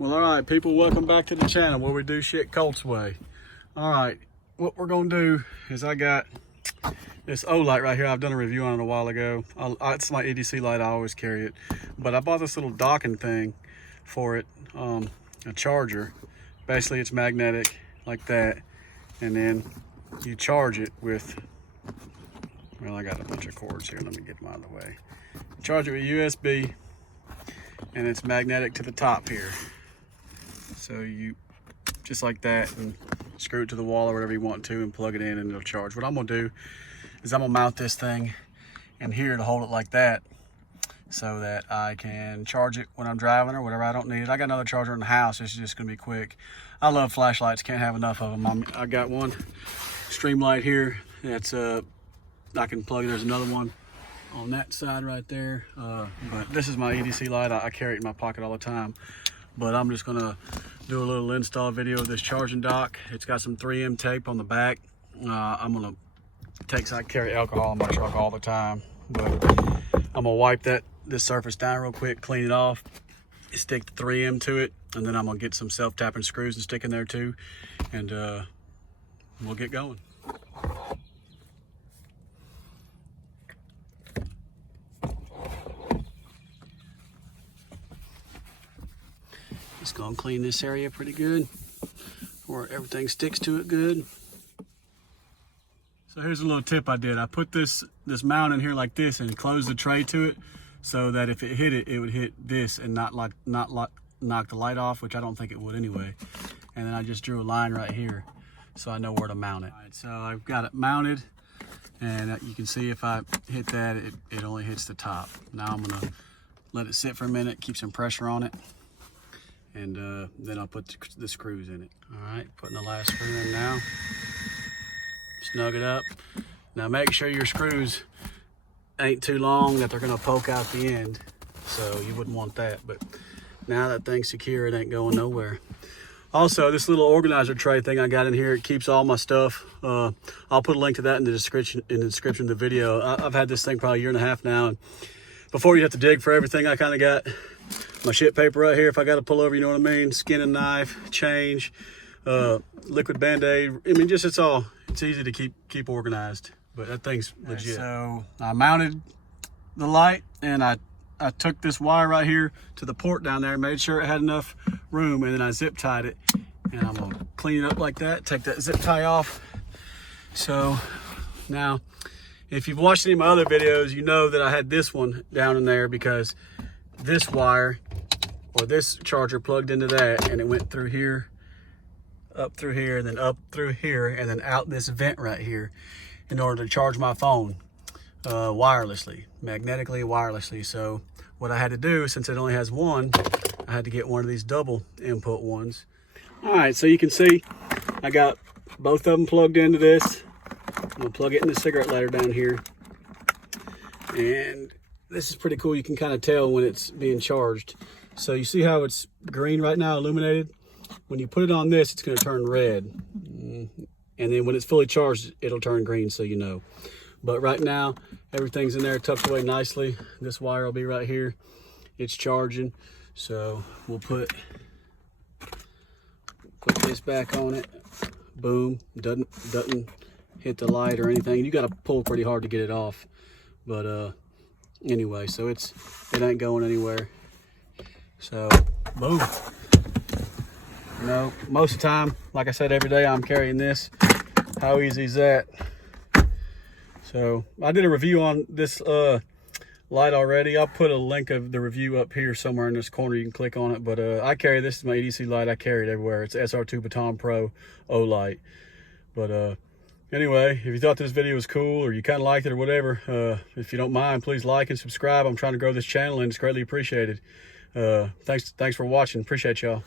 Well, all right, people, welcome back to the channel where we do shit Colts way. All right, what we're gonna do is I got this Olight right here. I've done a review on it a while ago. It's my Edc light. I always carry it, but I bought this little docking thing for it, a charger. Basically, it's magnetic like that, and then you charge it with. Well, I got a bunch of cords here. Let me get them out of the way. Charge it with USB, and it's magnetic to the top here. So you just like that and screw it to the wall or whatever you want to and plug it in and it'll charge. What I'm gonna do is I'm gonna mount this thing in here to hold it like that so that I can charge it when I'm driving or whatever I don't need it. I got another charger in the house. It's just gonna be quick. I love flashlights, can't have enough of them. I got one stream light here that's I can plug. There's another one on that side right there, but this is my Edc light. I carry it in my pocket all the time, but I'm just gonna do a little install video of this charging dock. It's got some 3M tape on the back. I'm gonna so I carry alcohol in my truck all the time, but I'm gonna wipe this surface down real quick, clean it off, stick the 3M to it, and then I'm gonna get some self-tapping screws and stick in there too, and we'll get going. Just gonna clean this area pretty good where everything sticks to it good. So here's a little tip I did. I put this mount in here like this and closed the tray to it so that if it hit it, it would hit this and not knock the light off, which I don't think it would anyway. And then I just drew a line right here so I know where to mount it. All right, so I've got it mounted, and you can see if I hit that, it only hits the top. Now I'm gonna let it sit for a minute, keep some pressure on it, and then I'll put the screws in it. All right, putting the last screw in now. Snug it up. Now make sure your screws ain't too long that they're gonna poke out the end. So you wouldn't want that, but now that thing's secure, it ain't going nowhere. Also, this little organizer tray thing I got in here, it keeps all my stuff. I'll put a link to that in the description of the video. I've had this thing probably a year and a half now, and before you have to dig for everything, I kind of got my shit paper right here if I got to pull over, you know what I mean? Skin and knife, change, liquid Band-Aid. I mean, just it's easy to keep organized, but that thing's legit. So I mounted the light, and I took this wire right here to the port down there, made sure it had enough room, and then I zip tied it, and I'm gonna clean it up like that, take that zip tie off. So now, if you've watched any of my other videos, you know that I had this one down in there because this wire or this charger plugged into that, and it went through here, up through here, and then up through here, and then out this vent right here in order to charge my phone wirelessly, magnetically, wirelessly. So what I had to do, since it only has one, I had to get one of these double input ones. All right, so you can see I got both of them plugged into this. I'm gonna plug it in the cigarette lighter down here, and this is pretty cool. You can kind of tell when it's being charged. So you see how it's green right now, illuminated? When you put it on this, it's gonna turn red. And then when it's fully charged, it'll turn green, so you know. But right now, everything's in there tucked away nicely. This wire will be right here. It's charging. So we'll put this back on it. Boom, doesn't hit the light or anything. You gotta pull pretty hard to get it off. But anyway, so it ain't going anywhere. So boom. You know, most of the time, like I said, every day I'm carrying this. How easy is that? So I did a review on this light already. I'll put a link of the review up here somewhere in this corner. You can click on it. But I carry this is my Edc light. I carry it everywhere. It's SR2 Baton Pro Olight. But anyway, if you thought this video was cool or you kind of liked it or whatever, if you don't mind, please like and subscribe. I'm trying to grow this channel, and it's greatly appreciated. Thanks for watching. Appreciate y'all.